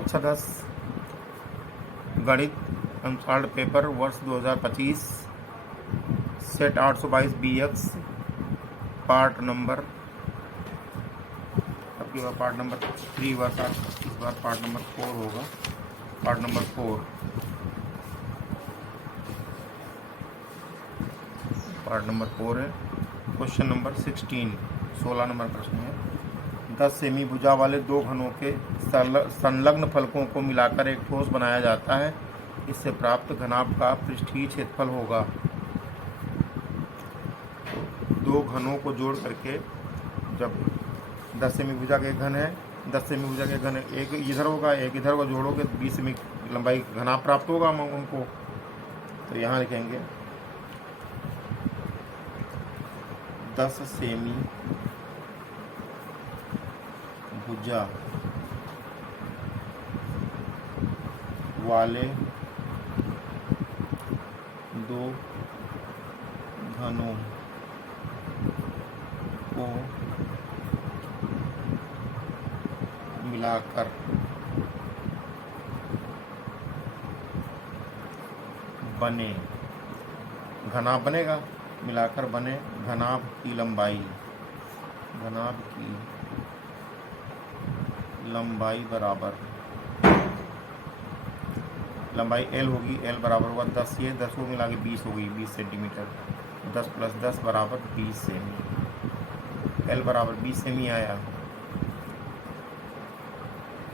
कक्षा 10 गणित unsolved paper वर्ष 2025 सेट 822 BX पार्ट नंबर, अब की बार पार्ट नंबर 3 हुआ था, इस बार पार्ट नंबर 4 होगा। पार्ट नंबर 4 है। क्वेश्चन नंबर 16 नंबर प्रश्न है। 10 सेमी भुजा वाले दो घनों के संलग्न फलकों को मिलाकर एक ठोस बनाया जाता है। इससे प्राप्त घनाभ का पृष्ठीय क्षेत्रफल होगा। दो घनों को जोड़ करके, जब 10 सेमी भुजा के घन है, 10 सेमी भुजा के घन एक इधर होगा एक इधर होगा, जोड़ोगे 20 सेमी लंबाई घनाभ प्राप्त होगा उनको। तो यहाँ लिखेंगे 10 सेमी भुजा वाले दो घनों को मिलाकर बने घनाभ बनेगा, मिलाकर बने घनाभ की लंबाई बराबर, लंबाई L होगी, L बराबर होगा 10, ये 10 को मिला के 20 हो गई, 20 सेंटीमीटर। 10 + 10 बराबर 20 सेमी। L बराबर 20 सेमी आया।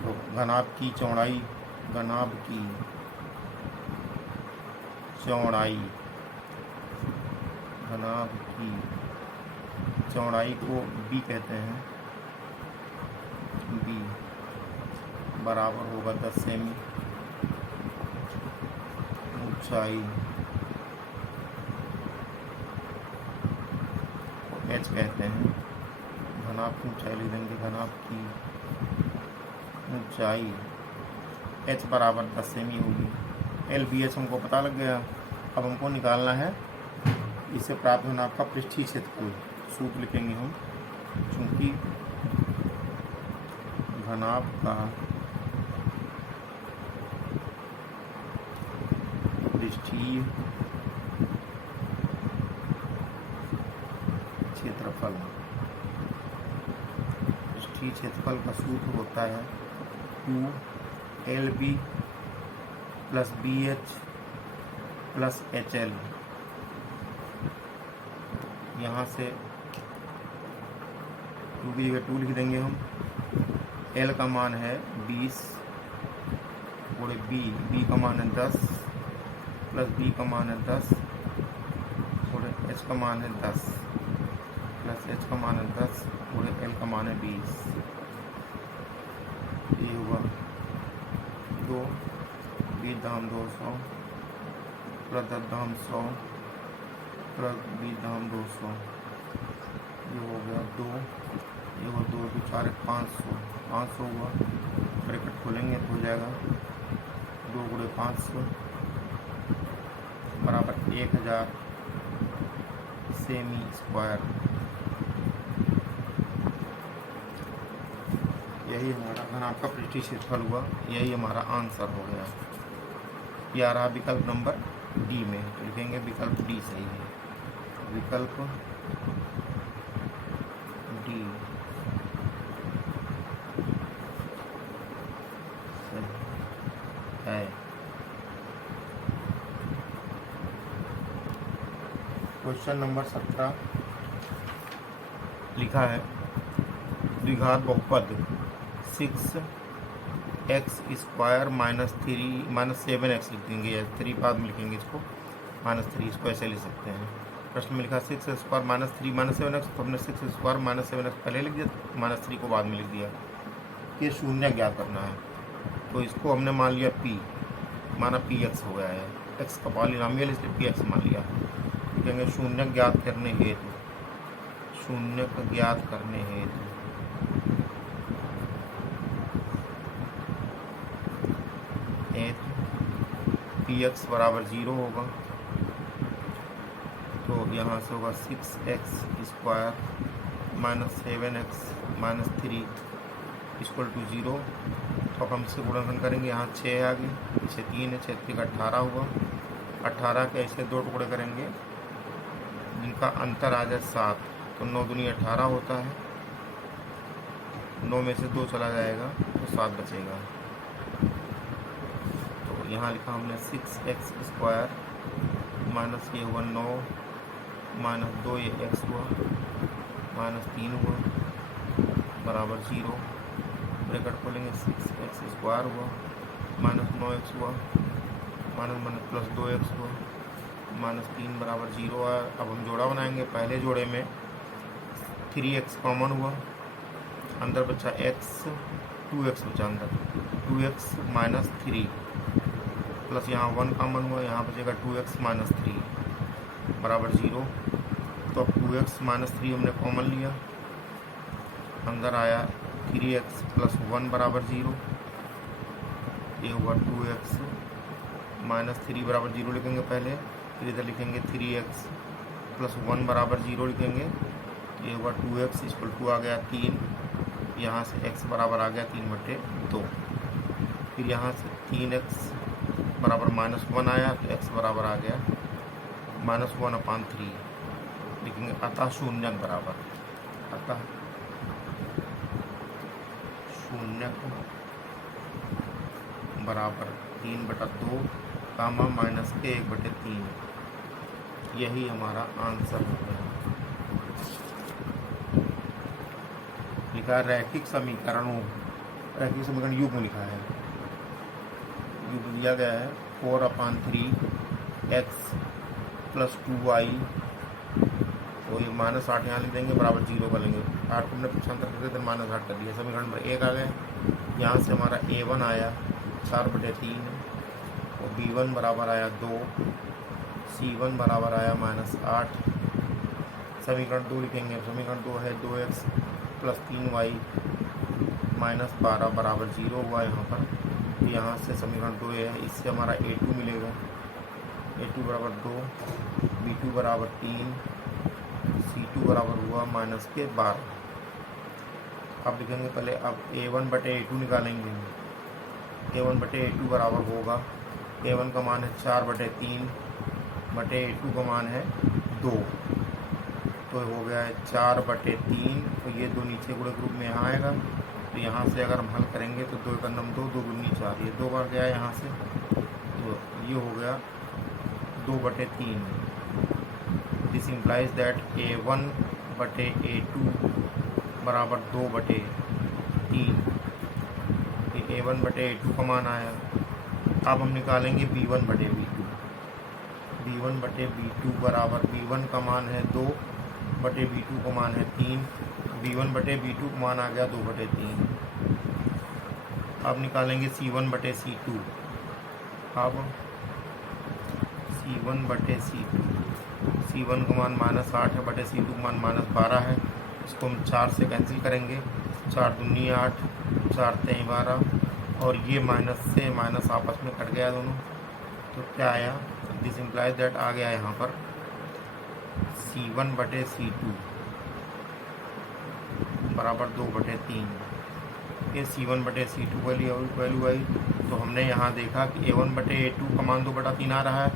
तो घनाभ की चौड़ाई को B कहते हैं, B बराबर होगा 10 सेमी। ऊंचाई H कहते हैं, घनाभ की ऊंचाई लिख देंगे, घनाभ की ऊंचाई H बराबर 10 सेमी होगी। LBH हमको पता लग गया। अब हमको निकालना है इससे प्राप्त घनाभ का पृष्ठीय क्षेत्रफल। सूत्र लिखेंगे हम, चूंकि घनाभ का पृष्ठीय क्षेत्रफल का सूत्र होता है 2LB + BH + HL। यहाँ से 2 की जगह 2 लिख देंगे हम। L का मान है 20 गुणे B का मान है 10 + B का मान है 10 गुणे H का मान है 10 + H का मान है 10 गुणे L का मान है 20। ये हुआ 2, 20 दाम 200 + 10 दाम 100 + 20 दाम 200। ये हो गया 2, ये हो 2 2 4 500 हुआ। ब्रैकेट खोलेंगे तो हो जाएगा 2 गुणे 500 बराबर 1000 सेमी स्क्वायर। यही हमारा घनाभ का पृष्ठीय क्षेत्रफल हुआ। यही हमारा आंसर हो गया। ये आ रहा विकल्प नंबर D में, तो लिखेंगे विकल्प D सही है। विकल्प D सही है। क्वेश्चन नंबर 17 लिखा है द्विघात बहुपद 6x² - 7x लिख देंगे, या 3 बाद में लिखेंगे इसको, -3, इसको ऐसे लिख सकते हैं। प्रश्न में लिखा 6² - 3 - 7x, तो हमने 6² - 7x पहले लिख दिया, -3 को बाद में लिख दिया। ये शून्य ज्ञात करना है, तो इसको हमने मान लिया P, माना PX हो गया है। x का पॉलिनॉमियल इसलिए PX मान लिया। लिखेंगे शून्य ज्ञात करने हेतु PX बराबर 0 होगा, तो यहाँ से होगा 6x² - 7x - 3 इक्वल टू 0। तो अब हम इससे गुणनखंड करेंगे, यहाँ 6 है आगे, पीछे 3 है, 6 3 18 हुआ। 18 के ऐसे 2 टुकड़े करेंगे जिनका अंतर आ जाए 7, तो 9 दूनी 18 होता है। 9 में से 2 चला जाएगा तो 7 बचेगा। तो यहाँ लिखा हमने 6x² माइनस ये हुआ 9 माइनस 2 ये x हुआ माइनस 3 हुआ बराबर 0। ब्रैकेट खोलेंगे 6x² हुआ माइनस 9x हुआ माइनस माइनस प्लस 2x हुआ माइनस 3 बराबर 0 आया। अब हम जोड़ा बनाएंगे। पहले जोड़े में 3x कॉमन हुआ, अंदर बचा x, 2x बचा अंदर, 2x माइनस 3 प्लस यहाँ 1 कॉमन हुआ, यहाँ बचेगा 2x माइनस 3 बराबर 0। तो अब 2x माइनस 3 हमने कॉमन लिया, अंदर आया 3x प्लस 1 बराबर 0। ये हुआ 2x माइनस 3 बराबर 0 लिखेंगे पहले, फिर इधर लिखेंगे 3x प्लस 1 बराबर 0 लिखेंगे। ये हुआ 2x इक्वल टू आ गया 3, यहाँ से x बराबर आ गया 3/2। फिर यहाँ से 3x बराबर माइनस 1 आया तो x बराबर आ गया -1/3 लिखेंगे। अतः शून्यक बराबर, अतः शून्यक बराबर 3/2 कामा माइनस के 1/3। यही हमारा आंसर हो गया। लिखा रैखिक समीकरणों, रैखिक समीकरण युग में लिखा है, युग दिया गया है 4/3x प्लस 2y। तो ये -8 यहाँ लिख देंगे बराबर 0 कर लेंगे। 8 को हमने पक्षांतर करके फिर -8 कर दिया। समीकरण नंबर 1 आ गया। यहाँ से हमारा a1 आया 4/3 और b1 बराबर आया 2, c1 बराबर आया -8। समीकरण 2 लिखेंगे। समीकरण 2 है 2x प्लस 3y -12 बराबर 0 हुआ यहाँ पर। यहाँ से समीकरण 2 है, इससे हमारा a2 मिलेगा, a2 बराबर 2, b2 बराबर 3, c2 बराबर हुआ -12। अब लिखेंगे पहले, अब a1/a2 निकालेंगे। a1/a2 बराबर होगा, a1 का मान है 4/3 बटे a2 का मान है 2, तो हो गया है 4/3। तो ये 2 नीचे गुणे ग्रुप में यहाँ आएगा। तो यहाँ से अगर हम हल करेंगे तो 2 का नम 2, 2 दूनी 4, ये 2 बार गया यहाँ से, तो ये हो गया 2/3। दिस इम्प्लाइज दैट a1/a2 बराबर 2/3। ये a1/a2 का मान आया। अब हम निकालेंगे b1/b2। b1/b2 बराबर, b1 का मान है 2/b2 का मान है 3, b1/b2 का मान आ गया 2/3। अब निकालेंगे c1/c2। अब c1/c2, c1 का मान -8 है बटे c2 का मान -12 है। इसको हम 4 से कैंसिल करेंगे, 4 दूनी 8, 4 तेईं 12, और ये माइनस से माइनस आपस में कट गया दोनों। तो क्या आया, दिस इम्प्लाइज दैट आ गया यहाँ पर c1/c2 बराबर 2/3। ये c1/c2 वैल्यू आई। तो हमने यहाँ देखा कि a1/a2 का मान 2/3 आ रहा है,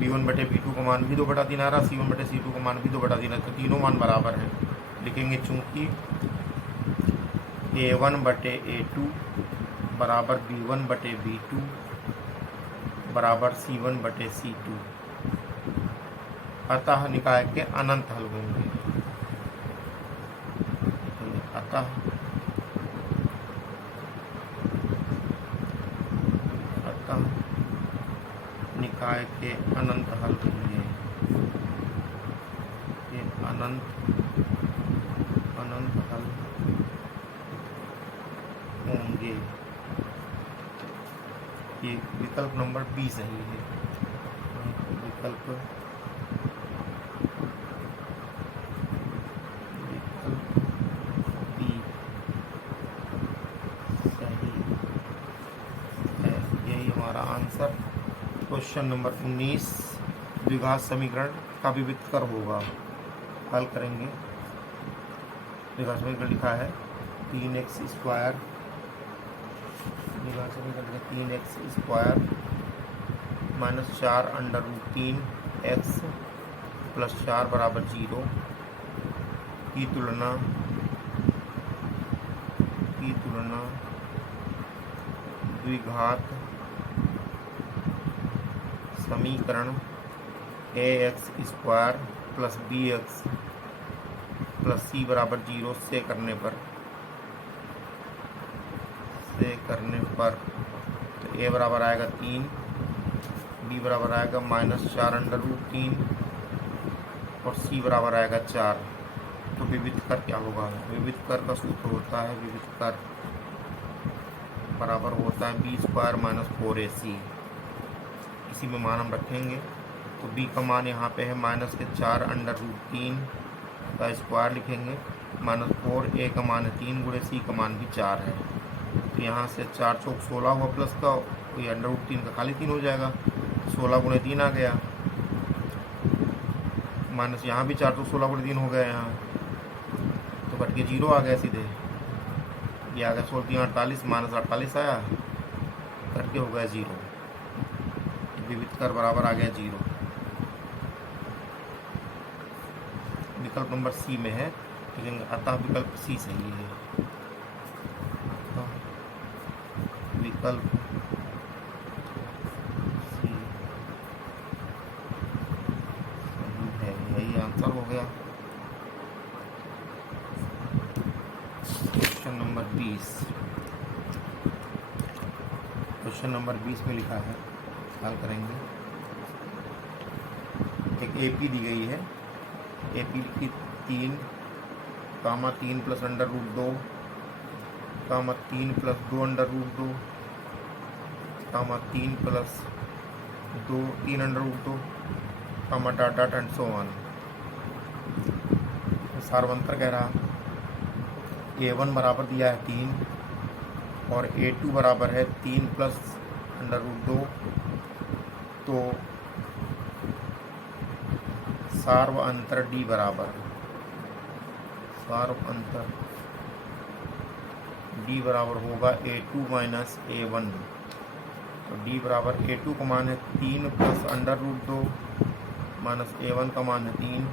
b1/b2 का मान भी 2/3 आ रहा है, c1/c2 का मान भी 2/3 है। तो तीनों मान बराबर हैं। लिखेंगे चूँकि a1/a2 बराबर b1/b2 बराबर c1/c2, अतः निकाय के अनंत हल होंगे। अतः निकाय के अनंत हल होंगे। ये अनंत हल होंगे। ये विकल्प नंबर 20 सही है। विकल्प बी सही है। यही हमारा आंसर क्वेश्चन नंबर 19 द्विघात समीकरण का विविध कर होगा। हल करेंगे। द्विघात समीकरण लिखा है 3x² यहाँ से निकल गया 3x² माइनस 4√3x प्लस 4 बराबर 0 की तुलना द्विघात समीकरण ax² plus bx plus c बराबर 0 से करने पर तो a बराबर आएगा 3, b बराबर आएगा माइनस 4√3 और c बराबर आएगा 4। तो विविध कर क्या होगा? विविध कर का सूत्र होता है विविध कर बराबर होता है b² माइनस 4ac। इसी में मान हम रखेंगे तो b का मान यहाँ पे है माइनस के 4√3 का स्क्वायर लिखेंगे माइनस 4, a का मान है 3 गुणे c का मान भी 4 है। तो यहाँ से 4 चौक 16 हुआ प्लस का, तो ये √3 का खाली 3 हो जाएगा, 16 गुणे 3 आ गया माइनस यहाँ भी 4 चौक 16 गुणे 3 हो गया यहाँ, तो कट के 0 आ गया सीधे। ये आ गया 16 3 48 माइनस 48 आया, कट के हो गया 0। विविध कर बराबर आ गया 0। विकल्प नंबर सी में है, लेकिन अतः विकल्प सी सही है। विकल्प सी सही है, यही आंसर हो गया। क्वेश्चन नंबर 20 में लिखा है, हल करेंगे। एक AP दी गई है, AP की 3, 3 plus √2, 3 plus 2 √2, 3 plus 2 3 √2, dot dot and so on. सारवंतर कह रहा A1 बराबर दिया है 3 और A2 बराबर है 3 प्लस √2। तो सार्व अंतर D बराबर होगा A2 माइनस A1। तो D बराबर A2 का मान है 3 प्लस √2 माइनस A1 का मान है 3।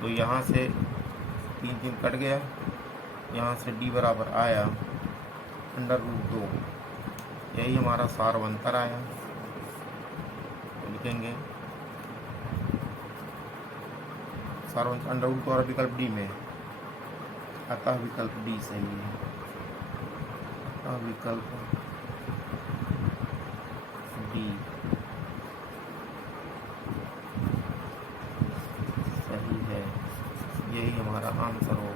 तो यहाँ से 3 कट गया, यहाँ से D बराबर आया √2। यही हमारा सारवंतर आया। तो लिखेंगे सारवंतर √2 और विकल्प D में, अतः विकल्प D सही है। अतः विकल्प D सही है, यही हमारा आंसर होगा।